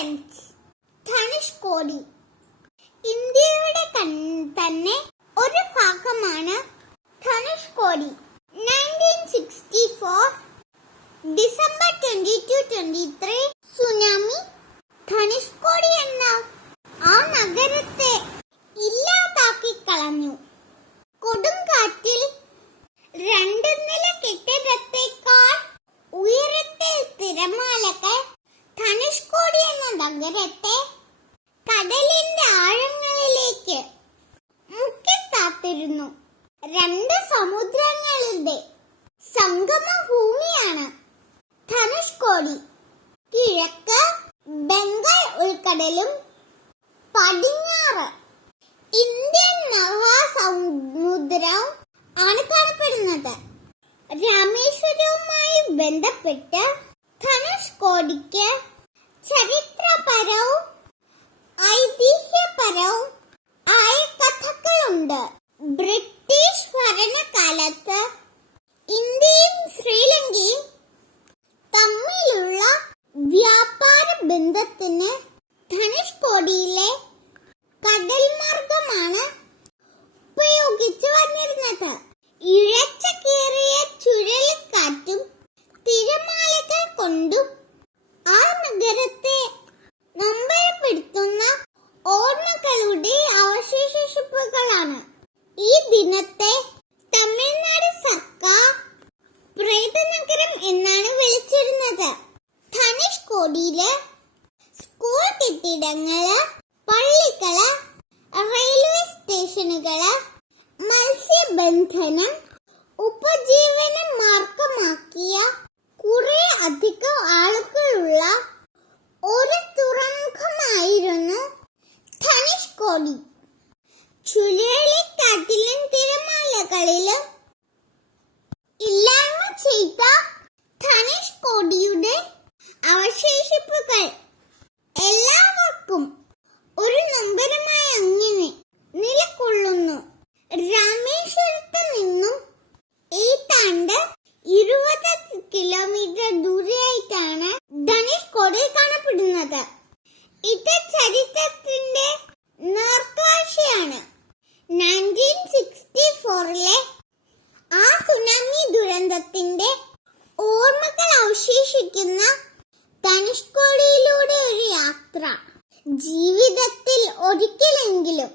Friends, Dhanushkodi ഇന്ത്യയുടെ തന്നെ ഒരു ഭാഗമാണ് ധനുഷ്കോടി. 1964 ഡിസംബർ 22-23 സുനാമി ധനുഷ്കോടി എന്ന ആ നഗരത്തെ ഇല്ലാതാക്കി കളഞ്ഞു. കൊടുങ്കാറ്റിൽ 2 നില കെട്ടിടത്തേക്കാൾ ഉയരത്തിൽ തിരമാലകൾ ധനുഷ്കോടി എന്ന നഗരത്തെ കടലിന്റെ ആഴങ്ങളിലേക്ക് മുക്കിത്താത്തിരുന്നു. 2 സമുദ്രങ്ങളുടെ സംഗമഭൂമിയാണ് ധനുഷ്കോടി. കിഴക്ക് ബംഗാൾ ഉൾക്കടലും പടിഞ്ഞാറ് ഇന്ത്യൻ മഹാസമുദ്രവും ആണ് കാണപ്പെടുന്നത്. രാമേശ്വരവുമായി ബന്ധപ്പെട്ട് ധനുഷ്കോടിക്ക് ചരിത്രപരവും ഐതിഹ്യപരവും ആയ കഥകളുണ്ട്. ബ്രിട്ടീഷ് ഭരണകാലത്ത് ഇന്ത്യയും ശ്രീലങ്കയും തമ്മിലുള്ള വ്യാപാര ബന്ധത്തിന് ധനുഷ്കോടിയിലെ കടൽ മാർഗമാണ് ഉപയോഗിച്ചു വന്നിരുന്നത്. ഇഴച്ചക്കേറിയ ചുഴലിക്കാറ്റും തിരമാലകൾ കൊണ്ടും ആ നഗരത്തെ നൊമ്പരപ്പെടുത്തുന്ന ഓർമ്മകളുടെ അവശേഷിപ്പുകളാണ് ഈ ദിനത്തെ തമിഴ്നാട് സർക്കാർ പ്രേതനഗരം എന്നാണ് വിളിച്ചിരുന്നത്. ധനുഷ്കോടിയില് സ്കൂൾ കെട്ടിടങ്ങള്, പള്ളികള്, റെയിൽവേ സ്റ്റേഷനുകള്, മത്സ്യബന്ധനം ഉപജീവന മാർഗമാക്കിയ കുറെ അധികം ആളുകളുള്ള ഒരു തുറമുഖമായിരുന്നു ധനുഷ്കോടി. ചുഴലിക്കാറ്റിലും തിരമാലകളിലും ഇല്ലായ്മ ചെയ്ത ധനുഷ്കോടിയുടെ അവശേഷിപ്പുകൾ എല്ലാവർക്കും ഒരു നൊമ്പരമായി അങ്ങനെ നിലകൊള്ളുന്നു. രാമേശ്വരത്ത് നിന്നും ഏതാണ്ട് 20 കിലോമീറ്റർ ദൂരെയായിട്ടാണ് ധനുഷ്കോടി കാണപ്പെടുന്നത്. ഇത് ചരിത്രത്തിന്റെ നേർക്കാഴ്ചയാണ്. 1964 ആ സുനാമി ദുരന്തത്തിന്റെ ഓർമ്മകൾ അവശേഷിക്കുന്ന ധനുഷ്കോടിയിലൂടെ ഒരു യാത്ര ജീവിതത്തിൽ ഒരിക്കലെങ്കിലും